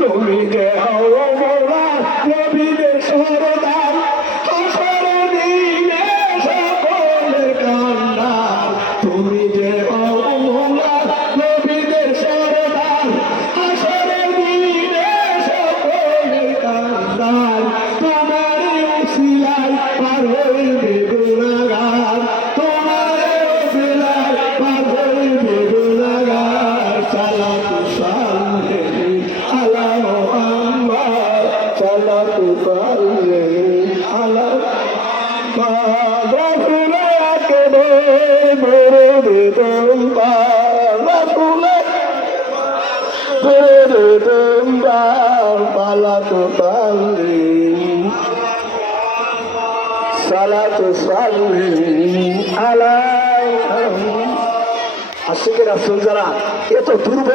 তুমি যে হও মোরা নবীদের সরদার, হাসরের দিনে সকলের কান্ডার। তুমি যে হও মোরা নবীদের সরদার, হাসরের দিনে সকলের কান্ডার। তোমার উসিলায় পার হইবে গুনাহগার, তোমার উসিলায় পার হইবে গুনাহগার। সালাতু সালাম আলা মুহাম্মদ, সালাতু সালাম আলা মুহাম্মদ। রাসূলে আকবার মুরুদে তোমরা, রাসূলে মুরুদে তোমরা, সালাতু সালাম সালাতু সালাম আলা। আশিকে রাসূল যারা এত দুর্বল